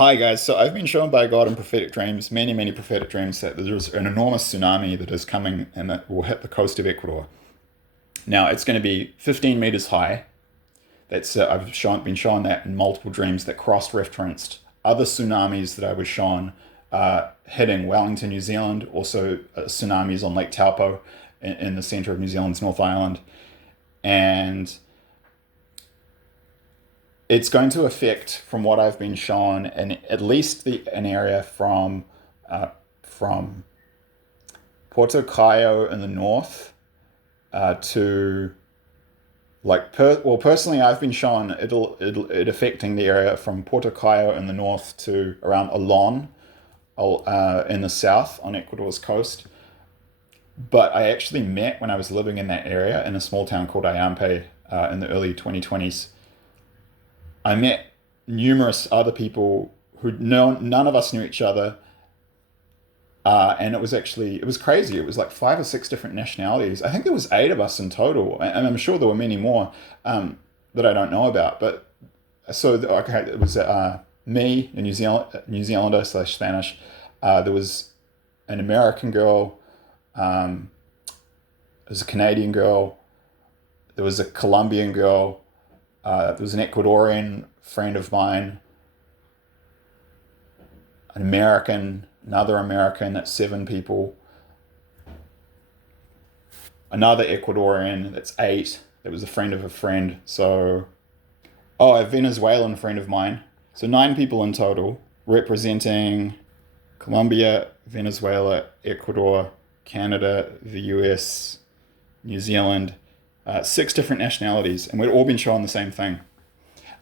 Hi guys, so I've been shown by God in prophetic dreams, many prophetic dreams, that there's an enormous tsunami that is coming and that will hit the coast of Ecuador. Now it's going to be 15 meters high. That's been shown that in multiple dreams that cross-referenced other tsunamis that I was shown hitting Wellington, New Zealand, also tsunamis on Lake Taupo in the center of New Zealand's North Island, and it's going to affect, from what I've been shown, at least an area from Puerto Cayo in the north to personally I've been shown it affecting the area from Puerto Cayo in the north to around Alon in the south on Ecuador's coast. But I actually met, when I was living in that area in a small town called Ayampe in the early 2020s, I met numerous other people who none of us knew each other, and it was crazy. It was like five or six different nationalities. I think there was eight of us in total, and I'm sure there were many more that I don't know about. But okay, it was me, a New Zealander slash Spanish. There was an American girl. There was a Canadian girl. There was a Colombian girl. There was an Ecuadorian friend of mine, an American, another American, that's seven people, another Ecuadorian, that's eight, that was a friend of a friend. So, a Venezuelan friend of mine. So nine people in total, representing Colombia, Venezuela, Ecuador, Canada, the US, New Zealand, six different nationalities, and we'd all been shown the same thing.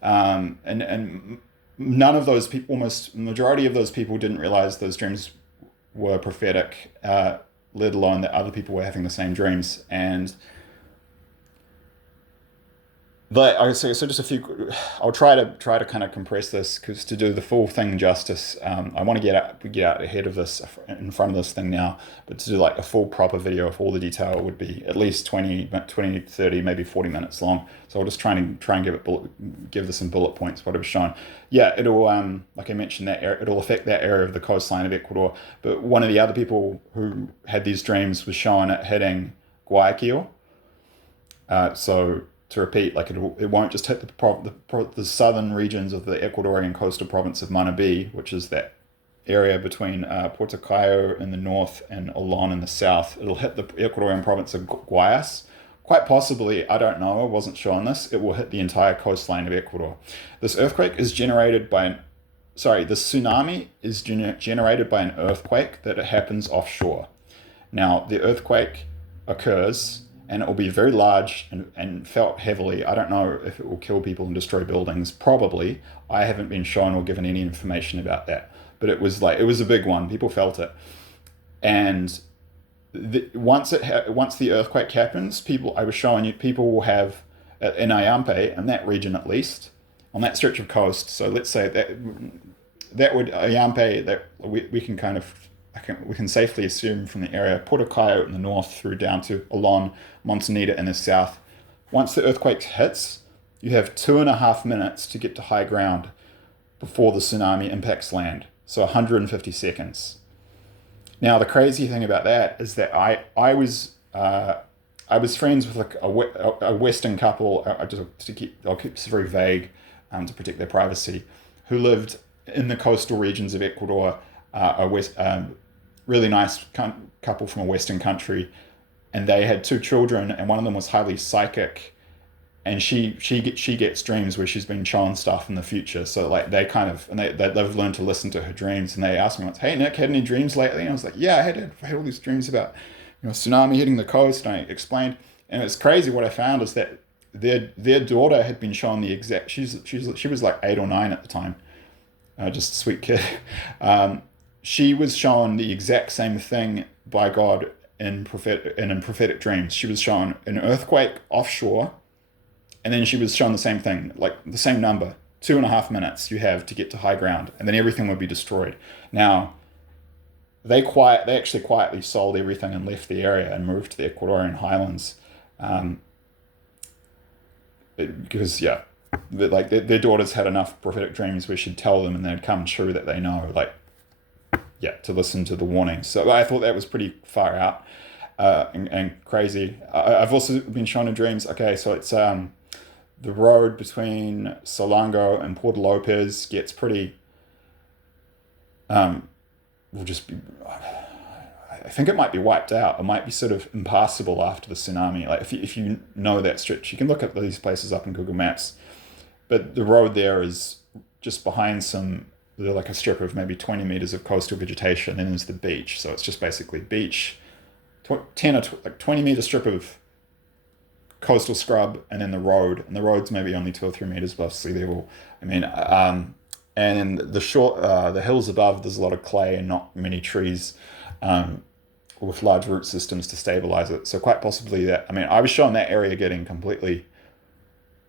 And none of those people, almost majority of those people, didn't realize those dreams were prophetic, let alone that other people were having the same dreams. And but I say so. Just a few. I'll try to kind of compress this, because to do the full thing justice, I want to get out ahead of this, in front of this thing now. But to do like a full proper video of all the detail would be at least 20, 30, maybe 40 minutes long. So I'll just try and give this some bullet points what it was shown. Yeah, it'll like I mentioned, it'll affect that area of the coastline of Ecuador. But one of the other people who had these dreams was shown it hitting Guayaquil. So to repeat, like it won't just hit the southern regions of the Ecuadorian coastal province of Manabí, which is that area between Puerto Cayo in the north and Olon in the south. It'll hit the Ecuadorian province of Guayas. Quite possibly, I don't know, I wasn't shown this, it will hit the entire coastline of Ecuador. This earthquake is generated by the tsunami is generated by an earthquake that happens offshore. Now, the earthquake occurs, and it will be very large and felt heavily. I don't know if it will kill people and destroy buildings. Probably. I haven't been shown or given any information about that. But it was a big one. People felt it. And once the earthquake happens, I was showing you, people will have, in Ayampe, in that region at least, on that stretch of coast. So let's say that would Ayampe, that we can kind of, we can safely assume from the area, Puerto Cayo in the north through down to Olon, Montanita in the south. Once the earthquake hits, you have 2.5 minutes to get to high ground before the tsunami impacts land. So 150 seconds. Now the crazy thing about that is that I was friends with like a Western couple. I'll keep this very vague to protect their privacy, who lived in the coastal regions of Ecuador. Really nice couple from a Western country, and they had two children, and one of them was highly psychic, and she gets dreams where she's been shown stuff in the future. So like they've learned to listen to her dreams, and they asked me once, "Hey Nick, had any dreams lately?" And I was like, "Yeah, I had all these dreams about tsunami hitting the coast," and I explained, and it's crazy. What I found is that their daughter had been shown the exact. She was like 8 or 9 at the time, just a sweet kid. She was shown the exact same thing by God in prophetic dreams. She was shown an earthquake offshore, and then she was shown the same thing, like the same number, 2.5 minutes you have to get to high ground, and then everything would be destroyed. Now, they actually quietly sold everything and left the area and moved to the Ecuadorian highlands, because that like their daughters had enough prophetic dreams where she'd tell them and they'd come true that they know, like, yeah, to listen to the warnings. So I thought that was pretty far out, and crazy. I've also been shown in dreams. Okay, so it's the road between Solango and Puerto Lopez gets pretty, will just be. I think it might be wiped out. It might be sort of impassable after the tsunami. Like if you know that stretch, you can look at these places up in Google Maps. But the road there is just behind like a strip of maybe 20 meters of coastal vegetation, and there's the beach. So it's just basically beach, 10 or like 20 meter strip of coastal scrub, and then the road. And the road's maybe only 2 or 3 meters above sea level. I mean, and the hills above, there's a lot of clay and not many trees. With large root systems to stabilize it. So quite possibly that, I mean, I was shown that area getting completely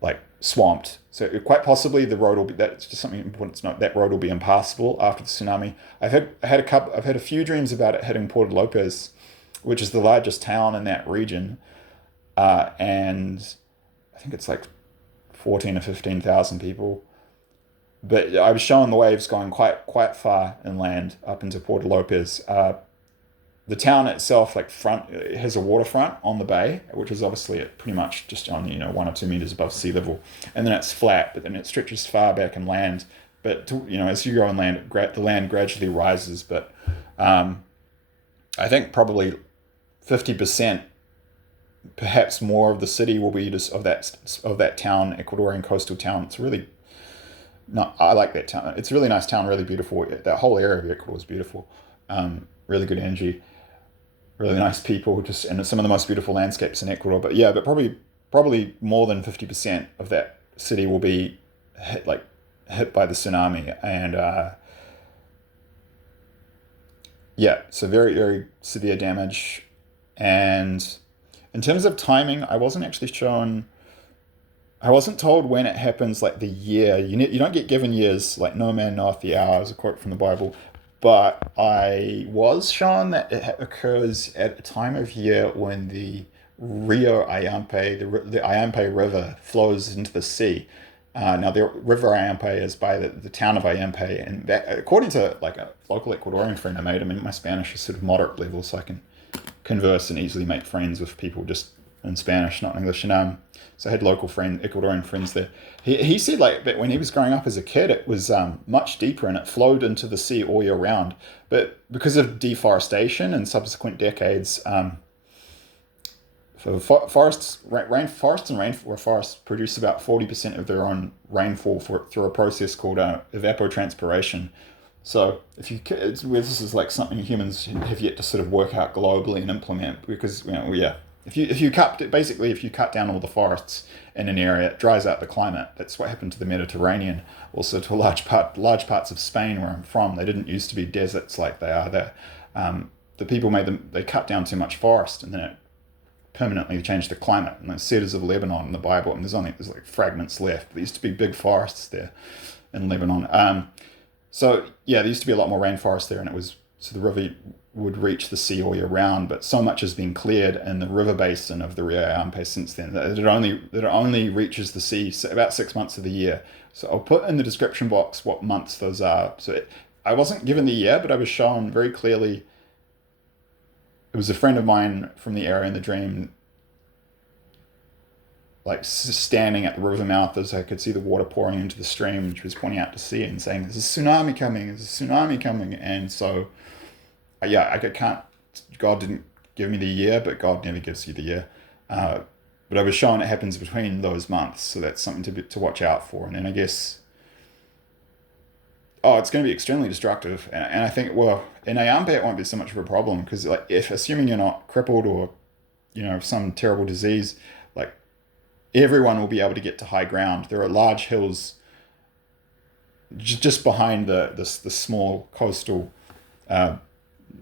like swamped. So quite possibly the road will be, that's just something important to note, that road will be impassable after the tsunami. I've had a few dreams about it hitting Puerto Lopez, which is the largest town in that region. And I think it's like 14 or 15,000 people. But I was shown the waves going quite far inland up into Puerto Lopez. The town itself, like it has a waterfront on the bay, which is obviously at pretty much just on 1 or 2 meters above sea level, and then it's flat, but then it stretches far back inland. But as you go inland, the land gradually rises. But I think probably 50%, perhaps more, of the city will be just of that town, Ecuadorian coastal town. It's really not. I like that town. It's a really nice town, really beautiful. That whole area of Ecuador is beautiful. Really good energy. Really nice people, and some of the most beautiful landscapes in Ecuador. But yeah, but probably more than 50% of that city will be hit by the tsunami, and yeah, so very very severe damage. And in terms of timing, I wasn't actually shown. I wasn't told when it happens, like the year. You don't get given years, like no man knoweth the hour, is a quote from the Bible. But I was shown that it occurs at a time of year when the Rio Ayampe, the Ayampe River, flows into the sea. Now, the River Ayampe is by the town of Ayampe, and that, according to like a local Ecuadorian friend I made, I mean, my Spanish is sort of moderate level, so I can converse and easily make friends with people just in Spanish, not English. And so I had Ecuadorian friends there. He said like that when he was growing up as a kid, it was much deeper and it flowed into the sea all year round. But because of deforestation and subsequent decades, so forests and rainforests produce about 40% of their own rainfall through a process called evapotranspiration. So this is like something humans have yet to sort of work out globally and implement, because if you cut down all the forests in an area, it dries out the climate. That's what happened to the Mediterranean, also to large parts of Spain where I'm from. They didn't used to be deserts like they are there. The people they cut down too much forest, and then it permanently changed the climate. And the cedars of Lebanon in the Bible, and there's like fragments left. There used to be big forests there in Lebanon. So yeah, there used to be a lot more rainforest there, and so the river would reach the sea all year round. But so much has been cleared in the river basin of the Rio Ayampe since then that it only reaches the sea about 6 months of the year. So I'll put in the description box what months those are. So I wasn't given the year, but I was shown very clearly. It was a friend of mine from the area in the dream, like standing at the river mouth as I could see the water pouring into the stream, and she was pointing out to sea and saying, "There's a tsunami coming, there's a tsunami coming." And so, yeah, I can't, God didn't give me the year, but God never gives you the year. But I was shown it happens between those months, so that's something to watch out for. And then I guess, it's going to be extremely destructive. And I think, well, in Ayampe it won't be so much of a problem, because like assuming you're not crippled or, some terrible disease, like everyone will be able to get to high ground. There are large hills just behind the small coastal.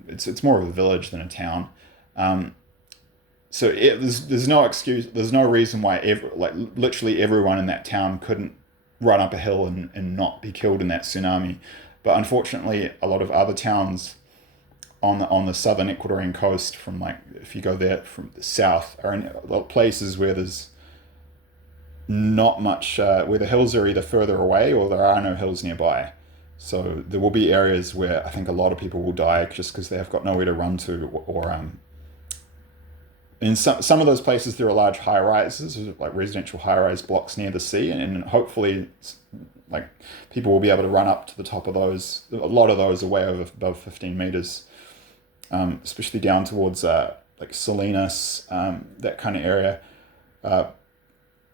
It's more of a village than a town. So there's no excuse. There's no reason why literally everyone in that town couldn't run up a hill and not be killed in that tsunami. But unfortunately, a lot of other towns on the southern Ecuadorian coast, from like if you go there from the south, are in places where there's not much, where the hills are either further away or there are no hills nearby. So there will be areas where I think a lot of people will die just because they have got nowhere to run to, or in some of those places there are large high rises, like residential high rise blocks near the sea, and hopefully, like, people will be able to run up to the top of those. A lot of those are way over above 15 meters, especially down towards like Salinas, that kind of area. Uh,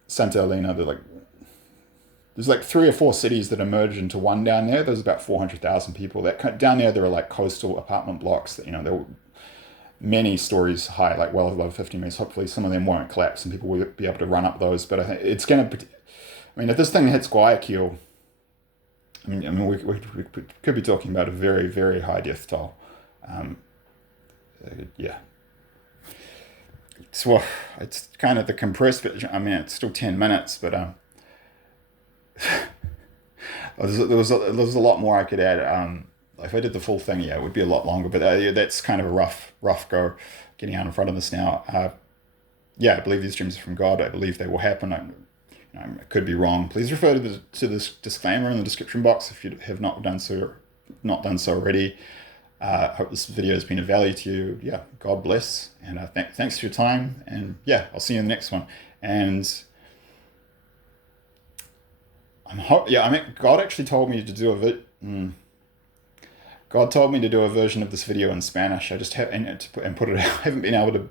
Santa Elena, there's like three or four cities that emerge into one down there. There's about 400,000 people. Down there, there are like coastal apartment blocks that, they're many stories high, like well above 50 meters. Hopefully, some of them won't collapse and people will be able to run up those. But I think it's going to. I mean, if this thing hits Guayaquil, we could be talking about a very, very high death toll. Um, yeah. So it's kind of the compressed version. I mean, it's still 10 minutes, but there's a lot more I could add. If I did the full thing, yeah, it would be a lot longer. But yeah, that's kind of a rough go getting out in front of this now. Yeah, I believe these dreams are from God. I believe they will happen. I could be wrong. Please refer to this disclaimer in the description box if you have not done so already. I hope this video has been of value to you. Yeah, God bless, and thanks for your time. And yeah, I'll see you in the next one. And I mean, God actually told me to do God told me to do a version of this video in Spanish. I just have and put it out. I haven't been able to.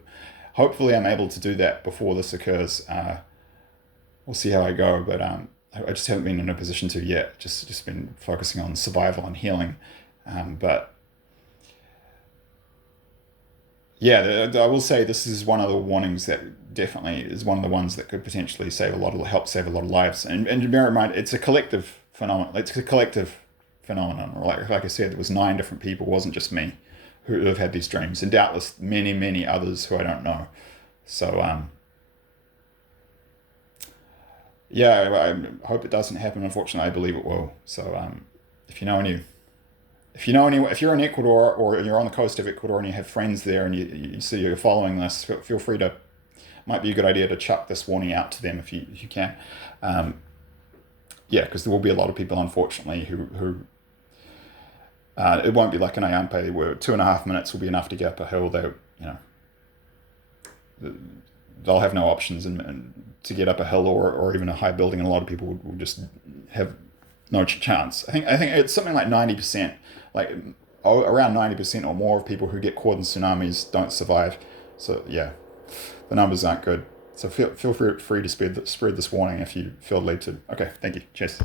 Hopefully, I'm able to do that before this occurs. We'll see how I go, but I just haven't been in a position to yet. Just been focusing on survival and healing, but. Yeah, I will say this is one of the warnings that definitely is one of the ones that could potentially help save a lot of lives. And bear in mind, it's a collective phenomenon. It's a collective phenomenon. Like I said, there was 9 different people, it wasn't just me, who have had these dreams, and doubtless many, many others who I don't know. So yeah, I hope it doesn't happen. Unfortunately, I believe it will. So if you know any if you're in Ecuador or you're on the coast of Ecuador and you have friends there and you see you're following this, feel free to. Might be a good idea to chuck this warning out to them if you can. Yeah, because there will be a lot of people, unfortunately, who it won't be like an Ayampe where 2.5 minutes will be enough to get up a hill. They'll have no options and to get up a hill or even a high building, and a lot of people will just have no chance. I think it's something like 90%, like around 90% or more of people who get caught in tsunamis don't survive. So yeah, the numbers aren't good. So feel free to spread this warning if you feel led to. Okay, thank you. Cheers.